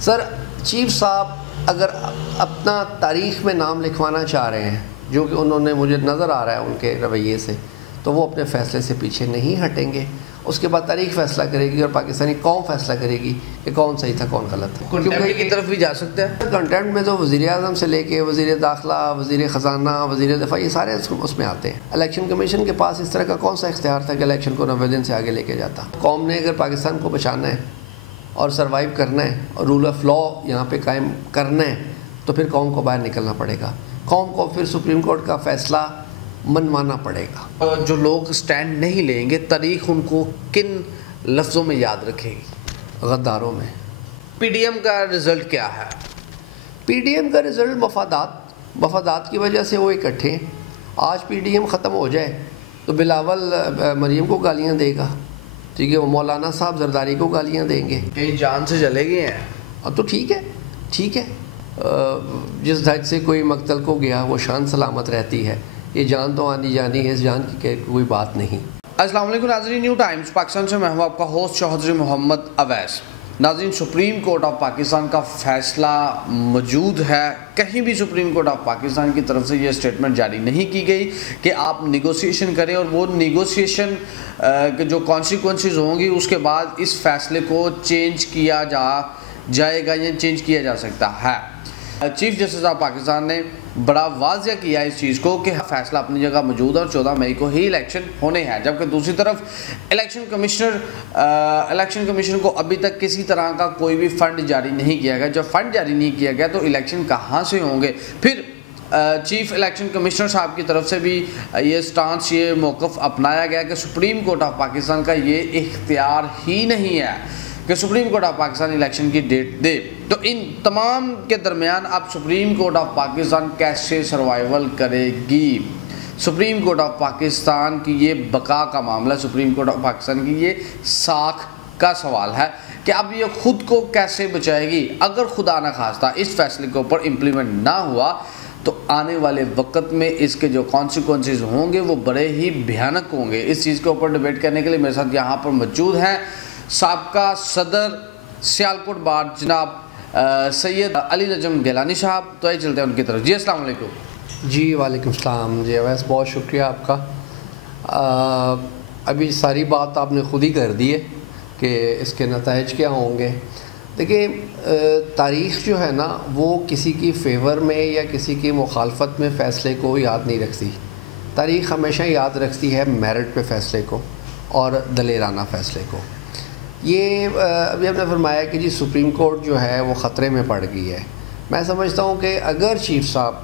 سر chief صاحب اگر اپنا تاریخ میں نام لکھوانا چاہ رہے ہیں، جو کہ انہوں نے مجھے نظر آ رہا ہے ان کے رویے سے، تو وہ اپنے فیصلے سے پیچھے نہیں ہٹیں گے. اس کے بعد تاریخ فیصلہ کرے گی اور پاکستانی قوم فیصلہ کرے گی کہ کون صحیح تھا کون غلط ہے. کنٹمپٹ کی طرف بھی جا سکتے ہیں. کنٹمپٹ میں تو وزیر اعظم سے لے کے وزیر داخلہ، وزیر خزانہ، وزیر دفاع، یہ سارے اس میں آتے ہیں. الیکشن کمیشن کے پاس اس طرح کا کون سا اختیار تھا کہ الیکشن کو 90 دن سے آگے لے کے جاتا؟ قوم نے اگر پاکستان کو بچانا ہے اور سروائیو کرنا ہے اور رول آف لا یہاں پہ قائم کرنا ہے تو پھر قوم کو باہر نکلنا پڑے گا. قوم کو پھر سپریم کورٹ کا فیصلہ منوانا پڑے گا. جو لوگ سٹینڈ نہیں لیں گے، تاریخ ان کو کن لفظوں میں یاد رکھے گی؟ غداروں میں. پی ڈی ایم کا رزلٹ کیا ہے؟ پی ڈی ایم کا رزلٹ مفادات کی وجہ سے وہ اکٹھے ہیں. آج پی ڈی ایم ختم ہو جائے تو بلاول مریم کو گالیاں دے گا، ٹھیک ہے، وہ مولانا صاحب زرداری کو گالیاں دیں گے. کہیں جان سے چلے گئے ہیں تو ٹھیک ہے. جس دھج سے کوئی مقتل کو گیا وہ شان سلامت رہتی ہے. یہ جان تو آنی جانی ہے، اس جان کی کوئی بات نہیں. السلام علیکم ناظرین، نیو ٹائمز پاکستان سے میں ہوں آپ کا ہوسٹ چوہدری محمد اویس. ناظرین، سپریم کورٹ آف پاکستان کا فیصلہ موجود ہے. کہیں بھی سپریم کورٹ آف پاکستان کی طرف سے یہ اسٹیٹمنٹ جاری نہیں کی گئی کہ آپ نیگوسیشن کریں اور وہ نیگوسیشن کے جو کانسیکوینسز ہوں گی اس کے بعد اس فیصلے کو چینج کیا جائے گا یا چینج کیا جا سکتا ہے. چیف جسٹس آف پاکستان نے بڑا واضح کیا اس چیز کو کہ فیصلہ اپنی جگہ موجود ہے اور 14 مئی کو ہی الیکشن ہونے ہیں. جبکہ دوسری طرف الیکشن کمیشن کو ابھی تک کسی طرح کا کوئی بھی فنڈ جاری نہیں کیا گیا. جب فنڈ جاری نہیں کیا گیا تو الیکشن کہاں سے ہوں گے؟ پھر چیف الیکشن کمشنر صاحب کی طرف سے بھی یہ موقف اپنایا گیا کہ سپریم کورٹ آف پاکستان کا یہ اختیار ہی نہیں ہے کہ supreme court of Pakistan election کی ڈیٹ دے. تو ان تمام کے درمیان اب سپریم کورٹ آف پاکستان کیسے سروائیول کرے گی؟ سپریم کورٹ آف پاکستان کی یہ بقا کا معاملہ، سپریم کورٹ آف پاکستان کی یہ ساکھ کا سوال ہے کہ اب یہ خود کو کیسے بچائے گی. اگر خدا نہ خواستہ اس فیصلے کے اوپر امپلیمنٹ نہ ہوا تو آنے والے وقت میں اس کے جو کانسیکوینسز ہوں گے وہ بڑے ہی بھیانک ہوں گے. اس چیز کے اوپر ڈیبیٹ کرنے کے لیے میرے ساتھ یہاں پر موجود ہیں سابقہ صدر سیالکوٹ بار جناب سید علی نجم گیلانی صاحب. تو آئیے چلتے ہیں ان کی طرف. جی السلام علیکم. جی وعلیکم السلام. جی اویس، بہت شکریہ آپ کا. ابھی ساری بات آپ نے خود ہی کر دی ہے کہ اس کے نتائج کیا ہوں گے. دیکھیں، تاریخ جو ہے نا وہ کسی کی فیور میں یا کسی کی مخالفت میں فیصلے کو یاد نہیں رکھتی. تاریخ ہمیشہ یاد رکھتی ہے میرٹ پہ فیصلے کو اور دلیرانہ فیصلے کو. یہ ابھی ہم نے فرمایا کہ جی سپریم کورٹ جو ہے وہ خطرے میں پڑ گئی ہے. میں سمجھتا ہوں کہ اگر چیف صاحب،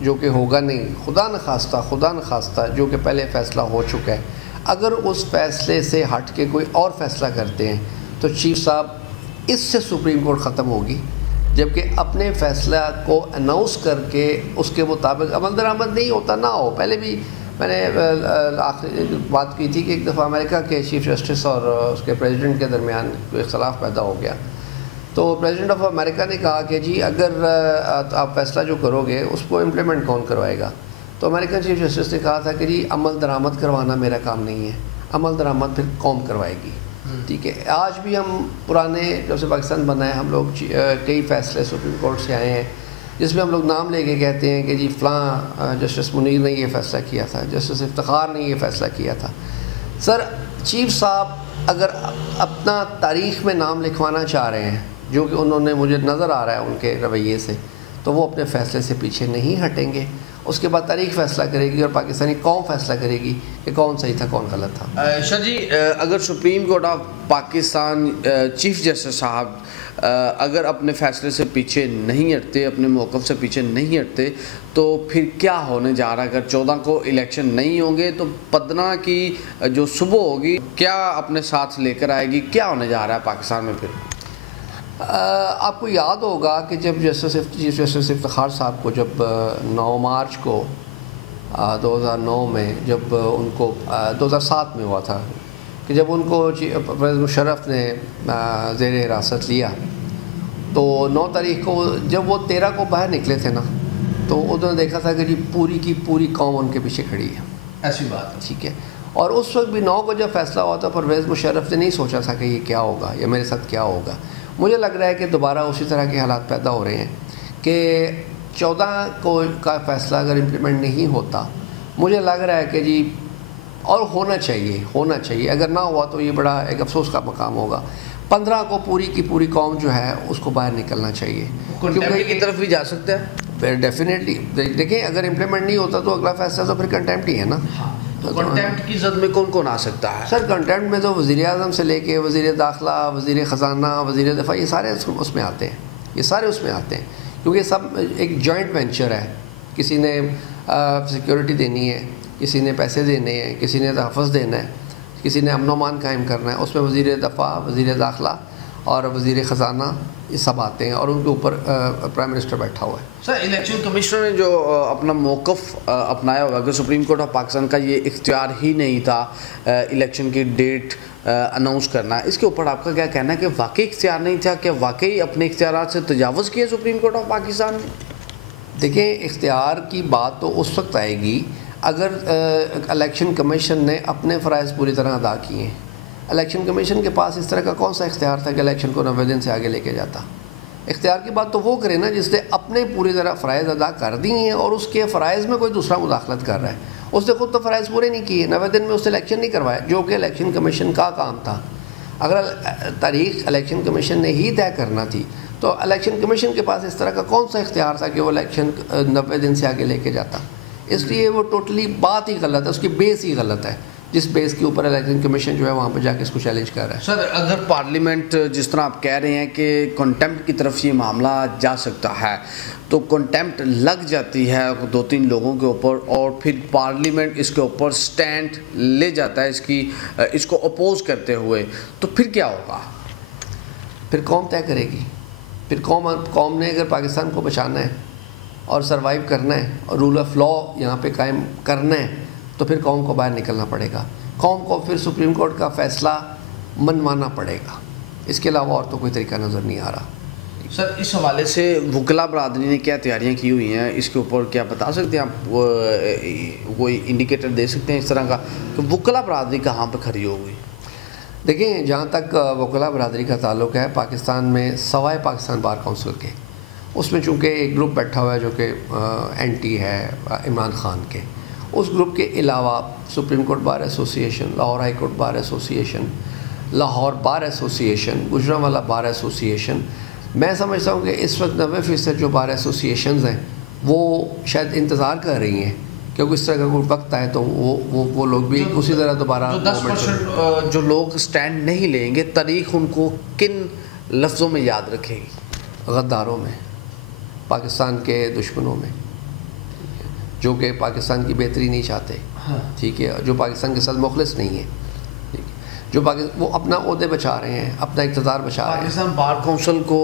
جو کہ ہوگا نہیں، خدا نخواستہ جو کہ پہلے فیصلہ ہو چکا ہے، اگر اس فیصلے سے ہٹ کے کوئی اور فیصلہ کرتے ہیں تو چیف صاحب اس سے سپریم کورٹ ختم ہوگی. جبکہ اپنے فیصلہ کو اناؤنس کر کے اس کے مطابق عمل درآمد نہیں ہوتا نہ ہو. پہلے بھی میں نے آخری بات کی تھی کہ ایک دفعہ امریکہ کے چیف جسٹس اور اس کے پریزیڈنٹ کے درمیان کوئی اختلاف پیدا ہو گیا تو پریزیڈنٹ آف امریکہ نے کہا کہ جی اگر آپ فیصلہ جو کرو گے اس کو امپلیمنٹ کون کروائے گا؟ تو امریکن چیف جسٹس نے کہا تھا کہ جی عمل درآمد کروانا میرا کام نہیں ہے، عمل درآمد پھر قوم کروائے گی. ٹھیک ہے. آج بھی ہم پرانے جب سے پاکستان بنا ہے ہم لوگ کئی فیصلے سپریم کورٹ سے آئے ہیں جس میں ہم لوگ نام لے کے کہتے ہیں کہ جی فلاں جسٹس منیر نے یہ فیصلہ کیا تھا، جسٹس افتخار نے یہ فیصلہ کیا تھا. سر چیف صاحب اگر اپنا تاریخ میں نام لکھوانا چاہ رہے ہیں، جو کہ انہوں نے مجھے نظر آ رہا ہے ان کے رویے سے، تو وہ اپنے فیصلے سے پیچھے نہیں ہٹیں گے. اس کے بعد تاریخ فیصلہ کرے گی اور پاکستانی قوم فیصلہ کرے گی کہ کون صحیح تھا کون غلط تھا. شاہ جی، اگر supreme court of Pakistan chief justice صاحب اگر اپنے فیصلے سے پیچھے نہیں ہٹتے، اپنے موقف سے پیچھے نہیں ہٹتے، تو پھر کیا ہونے جا رہا ہے؟ اگر 14 کو الیکشن نہیں ہوں گے تو پدنا کی جو صبح ہوگی کیا اپنے ساتھ لے کر آئے گی؟ کیا ہونے جا رہا ہے پاکستان میں پھر؟ آپ کو یاد ہوگا کہ جب چیف جسٹس افتخار صاحب کو جب 9 مارچ کو 2009 میں جب ان کو 2007 میں ہوا تھا کہ جب ان کو پرویز مشرف نے زیر حراست لیا تو 9 تاریخ کو جب وہ 13 کو باہر نکلے تھے نا تو انہوں نے دیکھا تھا کہ جی پوری کی پوری قوم ان کے پیچھے کھڑی ہے. ایسی بات. ٹھیک ہے. اور اس وقت بھی 9 کو جب فیصلہ ہوا تھا پرویز مشرف نے نہیں سوچا تھا کہ یہ کیا ہوگا یا میرے ساتھ کیا ہوگا. مجھے لگ رہا ہے کہ دوبارہ اسی طرح کے حالات پیدا ہو رہے ہیں کہ 14 کو کا فیصلہ اگر امپلیمنٹ نہیں ہوتا، مجھے لگ رہا ہے کہ جی اور ہونا چاہیے، اگر نہ ہوا تو یہ بڑا ایک افسوس کا مقام ہوگا۔ 15 کو پوری کی پوری قوم جو ہے اس کو باہر نکلنا چاہیے، کیونکہ کی طرف بھی جا سکتا ہے ڈیفینیٹلی۔ دیکھیں اگر امپلیمنٹ نہیں ہوتا تو اگلا فیصلہ تو پھر کنٹیمپٹ ہی ہے نا۔ کنٹیمپٹ کی زد میں کون کون آ سکتا ہے؟ سر کنٹیمپٹ میں تو وزیر اعظم سے لے کے وزیر داخلہ، وزیر خزانہ، وزیر دفاع، یہ سارے اس میں آتے ہیں، کیونکہ سب ایک جوائنٹ وینچر ہے۔ کسی نے سیکیورٹی دینی ہے، کسی نے پیسے دینے ہیں، کسی نے تحفظ دینا ہے، کسی نے امن و امان قائم کرنا ہے، اس میں وزیر دفاع، وزیر داخلہ اور وزیر خزانہ یہ سب آتے ہیں، اور ان کے اوپر پرائم منسٹر بیٹھا ہوا ہے۔ سر الیکشن کمیشنر نے جو اپنا موقف اپنایا ہوگا کہ سپریم کورٹ آف پاکستان کا یہ اختیار ہی نہیں تھا الیکشن کی ڈیٹ اناؤنس کرنا، اس کے اوپر آپ کا کیا کہنا ہے کہ واقعی اختیار نہیں تھا، کہ واقعی اپنے اختیارات سے تجاوز کیا سپریم کورٹ آف پاکستان نے؟ دیکھیں اختیار کی بات تو اس وقت آئے گی اگر الیکشن کمیشن نے اپنے فرائض پوری طرح ادا کیے ہیں۔ الیکشن کمیشن کے پاس اس طرح کا کون سا اختیار تھا کہ الیکشن کو 90 دن سے آگے لے کے جاتا؟ اختیار کی بات تو وہ کرے نا جس نے اپنے پوری طرح فرائض ادا کر دی ہیں اور اس کے فرائض میں کوئی دوسرا مداخلت کر رہا ہے۔ اس نے خود تو فرائض پورے نہیں کیے، 90 دن میں اس نے الیکشن نہیں کروایا، جو کہ الیکشن کمیشن کا کام تھا۔ اگر تاریخ الیکشن کمیشن نے ہی طے کرنا تھی تو الیکشن کمیشن کے پاس اس طرح کا کون سا اختیار تھا کہ وہ الیکشن 90 دن سے آگے لے کے جاتا؟ اس لیے وہ ٹوٹلی بات ہی غلط ہے، اس کی بیس ہی غلط ہے، جس بیس کے اوپر الیکشن کمیشن جو ہے وہاں پہ جا کے اس کو چیلنج کر رہا ہے۔ سر اگر پارلیمنٹ جس طرح آپ کہہ رہے ہیں کہ کنٹیمپٹ کی طرف یہ معاملہ جا سکتا ہے، تو کنٹیمپٹ لگ جاتی ہے 2-3 لوگوں کے اوپر اور پھر پارلیمنٹ اس کے اوپر سٹینڈ لے جاتا ہے اس کو اپوز کرتے ہوئے، تو پھر کیا ہوگا؟ پھر قوم طے کرے گی۔ پھر قوم نے اگر پاکستان کو بچانا ہے اور سروائیو کرنا ہے اور رول آف لا یہاں پہ قائم کرنا ہے تو پھر قوم کو باہر نکلنا پڑے گا، قوم کو پھر سپریم کورٹ کا فیصلہ منوانا پڑے گا، اس کے علاوہ اور تو کوئی طریقہ نظر نہیں آ رہا۔ سر اس حوالے سے وکلا برادری نے کیا تیاریاں کی ہوئی ہیں، اس کے اوپر کیا بتا سکتے ہیں آپ؟ کوئی انڈیکیٹر دے سکتے ہیں اس طرح کا کہ وکلا برادری کہاں پہ کھڑی ہوگی؟ دیکھیں جہاں تک وکلا برادری کا تعلق ہے، پاکستان میں سوائے پاکستان بار کونسل کے، اس میں چونکہ ایک گروپ بیٹھا ہوا ہے جو کہ اینٹی ہے عمران خان کے، اس گروپ کے علاوہ سپریم کورٹ بار ایسوسی ایشن، لاہور ہائی کورٹ بار ایسوسی ایشن، لاہور بار ایسوسی ایشن، گجرانوالہ بار ایسوسی ایشن، میں سمجھتا ہوں کہ اس وقت 90% جو بار ایسوسی ایشنز ہیں وہ شاید انتظار کر رہی ہیں کیونکہ اس طرح کا کوئی وقت آئے تو وہ لوگ بھی اسی طرح دوبارہ 10% جو لوگ سٹینڈ نہیں لیں گے، تاریخ ان کو کن لفظوں میں یاد رکھے گی؟ غداروں میں، پاکستان کے دشمنوں میں، جو کہ پاکستان کی بہتری نہیں چاہتے، ٹھیک ہے، جو پاکستان کے ساتھ مخلص نہیں ہیں، جو وہ اپنا عہدے بچا رہے ہیں، اپنا اقتدار بچا رہے ہیں۔ پاکستان بار کونسل کو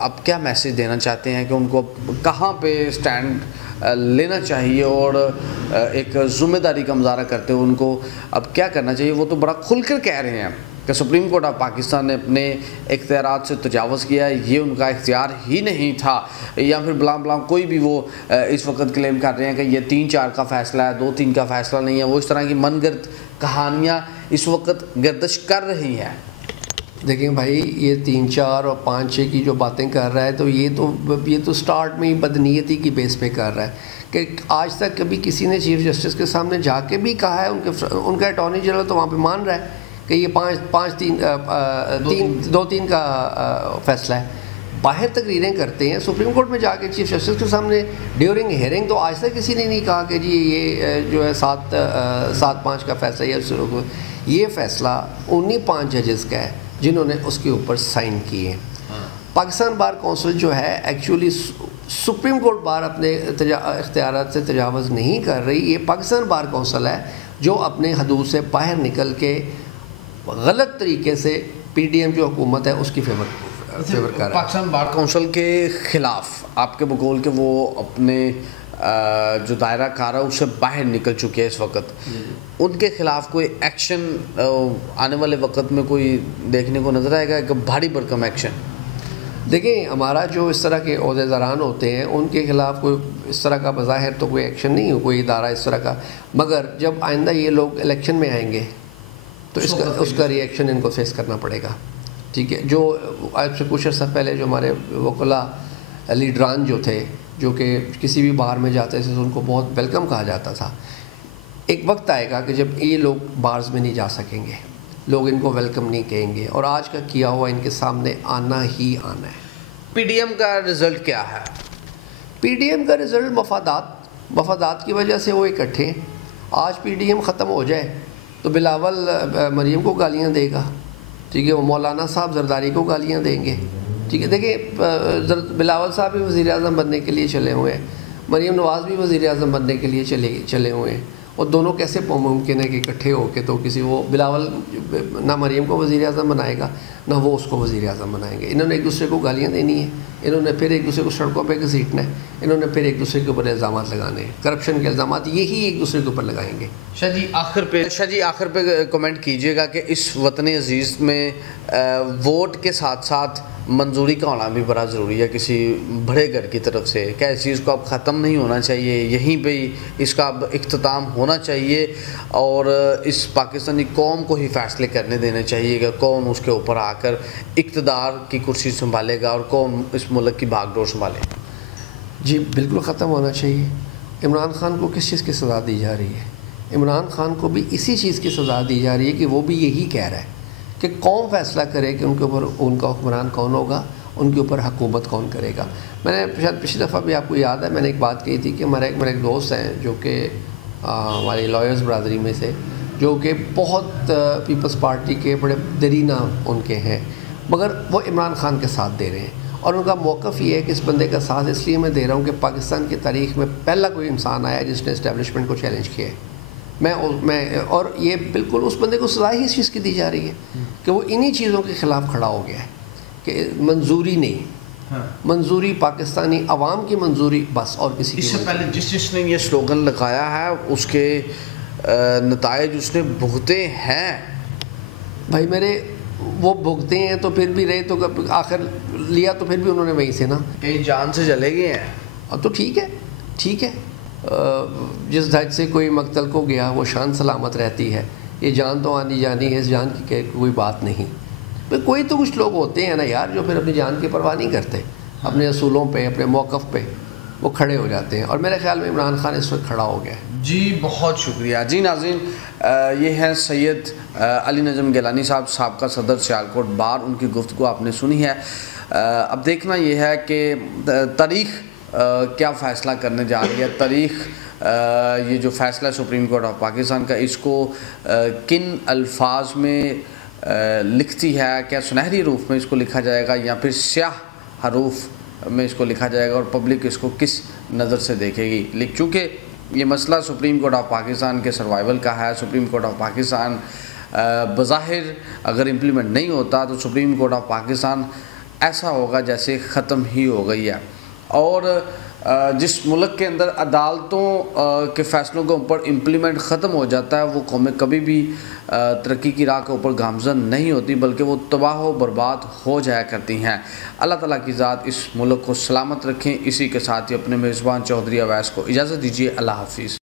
آپ کیا میسیج دینا چاہتے ہیں کہ ان کو کہاں پہ سٹینڈ لینا چاہیے اور ایک ذمہ داری کا مظاہرہ کرتے ہوئے ان کو اب کیا کرنا چاہیے؟ وہ تو بڑا کھل کر کہہ رہے ہیں کہ سپریم کورٹ آف پاکستان نے اپنے اختیارات سے تجاوز کیا، یہ ان کا اختیار ہی نہیں تھا، یا پھر بلا کوئی بھی وہ اس وقت کلیم کر رہے ہیں کہ یہ 3-4 کا فیصلہ ہے، 2-3 کا فیصلہ نہیں ہے، وہ اس طرح کی من گرد کہانیاں اس وقت گردش کر رہی ہیں۔ دیکھیں بھائی، یہ 3-4 اور 5-6 کی جو باتیں کر رہا ہے تو یہ تو سٹارٹ میں ہی بدنیتی کی بیس پہ کر رہا ہے کہ آج تک کبھی کسی نے چیف جسٹس کے سامنے جا کے بھی کہا ہے، ان کا اٹارنی جنرل تو وہاں پہ مان رہا ہے کہ یہ 2-3 کا فیصلہ ہے، باہر تقریریں کرتے ہیں، سپریم کورٹ میں جا کے چیف جسٹس کے سامنے ڈیورنگ ہیئرنگ تو آج تک کسی نے نہیں کہا کہ جی یہ جو ہے 7-5 کا فیصلہ یہ فیصلہ انہی 5 ججز کا ہے جنہوں نے اس کے اوپر سائن کیے ہیں۔ پاکستان بار کونسل جو ہے ایکچولی سپریم کورٹ بار اپنے اختیارات سے تجاوز نہیں کر رہی، یہ پاکستان بار کونسل ہے جو اپنے حدود سے باہر نکل کے غلط طریقے سے پی ڈی ایم جو حکومت ہے اس کی فیور کر رہا ہے۔ پاکستان بار کونسل کے خلاف آپ کے بقول کہ وہ اپنے جو دائرہ کار ہے اس سے باہر نکل چکے ہیں اس وقت، ان کے خلاف کوئی ایکشن آنے والے وقت میں کوئی دیکھنے کو نظر آئے گا کہ بھاری بھرکم ایکشن؟ دیکھیں ہمارا جو اس طرح کے عہدیداران ہوتے ہیں ان کے خلاف کوئی اس طرح کا بظاہر تو کوئی ایکشن نہیں ہو، کوئی ادارہ اس طرح کا، مگر جب آئندہ یہ لوگ الیکشن میں آئیں گے تو اس کا ری ایکشن ان کو فیس کرنا پڑے گا۔ ٹھیک ہے. جو آج سے کچھ عرصہ پہلے جو ہمارے وکلا لیڈران جو تھے جو کہ کسی بھی بار میں جاتے تھے تو ان کو بہت ویلکم کہا جاتا تھا. ایک وقت آئے گا کہ جب یہ لوگ بارز میں نہیں جا سکیں گے, لوگ ان کو ویلکم نہیں کہیں گے, اور آج کا کیا ہوا ان کے سامنے آنا ہی آنا ہے. پی ڈی ایم کا رزلٹ کیا ہے؟ پی ڈی ایم کا رزلٹ مفادات کی وجہ سے وہ اکٹھے ہیں. آج پی ڈی ایم ختم ہو جائے تو بلاول مریم کو گالیاں دے گا, ٹھیک ہے, وہ مولانا صاحب زرداری کو گالیاں دیں گے, ٹھیک ہے. دیکھیں بلاول صاحب بھی وزیر اعظم بننے کے لیے چلے ہوئے ہیں, مریم نواز بھی وزیر اعظم بننے کے لیے چلے ہوئے ہیں, اور دونوں کیسے ممکن ہے کہ اکٹھے ہو کے تو کسی وہ بلاول نہ مریم کو وزیر اعظم بنائے گا نہ وہ اس کو وزیر اعظم بنائیں گے. انہوں نے ایک دوسرے کو گالیاں دینی ہیں, انہوں نے پھر ایک دوسرے کو سڑکوں پہ گھسیٹنا ہے, انہوں نے پھر ایک دوسرے کے اوپر الزامات لگانے ہیں, کرپشن کے الزامات یہی ایک دوسرے کے اوپر لگائیں گے. شاہ جی آخر پہ کمنٹ کیجئے گا کہ اس وطن عزیز میں ووٹ کے ساتھ ساتھ منظوری کا ہونا بھی بڑا ضروری ہے کسی بڑے گھر کی طرف سے. کیا اس چیز کو اب ختم نہیں ہونا چاہیے, یہیں پہ اس کا اب اختتام ہونا چاہیے اور اس پاکستانی قوم کو ہی فیصلے کرنے دینے چاہیے کہ کون اس کے اوپر آ کر اقتدار کی کرسی سنبھالے گا اور کون اس ملک کی بھاگ ڈور سنبھالے گا؟ جی بالکل ختم ہونا چاہیے. عمران خان کو کس چیز کی سزا دی جا رہی ہے؟ عمران خان کو بھی اسی چیز کی سزا دی جا رہی ہے کہ وہ بھی یہی کہہ رہا ہے کہ قوم فیصلہ کرے کہ ان کے اوپر ان کا حکمران کون ہوگا, ان کے اوپر حکومت کون کرے گا. میں نے شاید پچھلی دفعہ بھی آپ کو یاد ہے میں نے ایک بات کہی تھی کہ میرے ایک دوست ہیں جو کہ ہماری لائرز برادری میں سے جو کہ بہت پیپلز پارٹی کے بڑے درینہ ان کے ہیں, مگر وہ عمران خان کے ساتھ دے رہے ہیں, اور ان کا موقف یہ ہے کہ اس بندے کا ساتھ اس لیے میں دے رہا ہوں کہ پاکستان کی تاریخ میں پہلا کوئی انسان آیا جس نے اسٹیبلشمنٹ کو چیلنج کیا ہے. میں اور یہ بالکل اس بندے کو سزا ہی اس چیز کی دی جا رہی ہے کہ وہ انہی چیزوں کے خلاف کھڑا ہو گیا ہے کہ منظوری نہیں, منظوری پاکستانی عوام کی منظوری بس, اور کسی کی. اس سے پہلے جس نے یہ سلوگن لگایا ہے اس کے نتائج اس نے بھگتے ہیں. بھائی میرے وہ بھگتے ہیں تو پھر بھی رہے تو آخر لیا تو پھر بھی انہوں نے وہیں سے نا کئی جان سے چلے گئے ہیں. تو ٹھیک ہے جس دھج سے کوئی مقتل کو گیا وہ شان سلامت رہتی ہے. یہ جان تو آنی جانی ہے, اس جان کی کوئی بات نہیں. کوئی تو کچھ لوگ ہوتے ہیں نا یار جو پھر اپنی جان کی پرواہ نہیں کرتے, اپنے اصولوں پہ اپنے موقف پہ وہ کھڑے ہو جاتے ہیں, اور میرے خیال میں عمران خان اس وقت کھڑا ہو گیا ہے. جی بہت شکریہ. جی ناظرین یہ ہیں سید علی نجم گیلانی صاحب, سابقہ صدر سیالکوٹ بار, ان کی گفتگو آپ نے سنی ہے. اب دیکھنا یہ ہے کہ تاریخ کیا فیصلہ کرنے جا رہی ہے, تاریخ یہ جو فیصلہ سپریم کورٹ آف پاکستان کا اس کو کن الفاظ میں لکھتی ہے, کیا سنہری حروف میں اس کو لکھا جائے گا یا پھر سیاہ حروف میں اس کو لکھا جائے گا, اور پبلک اس کو کس نظر سے دیکھے گی. چونکہ یہ مسئلہ سپریم کورٹ آف پاکستان کے سروائیول کا ہے. سپریم کورٹ آف پاکستان بظاہر اگر امپلیمنٹ نہیں ہوتا تو سپریم کورٹ آف پاکستان ایسا ہوگا جیسے ختم ہی ہو گئی ہے, اور جس ملک کے اندر عدالتوں کے فیصلوں کے اوپر امپلیمنٹ ختم ہو جاتا ہے وہ قومیں کبھی بھی ترقی کی راہ کے اوپر گامزن نہیں ہوتی بلکہ وہ تباہ و برباد ہو جایا کرتی ہیں. اللہ تعالیٰ کی ذات اس ملک کو سلامت رکھیں. اسی کے ساتھ ہی اپنے میزبان چودھری اویس کو اجازت دیجیے. اللہ حافظ.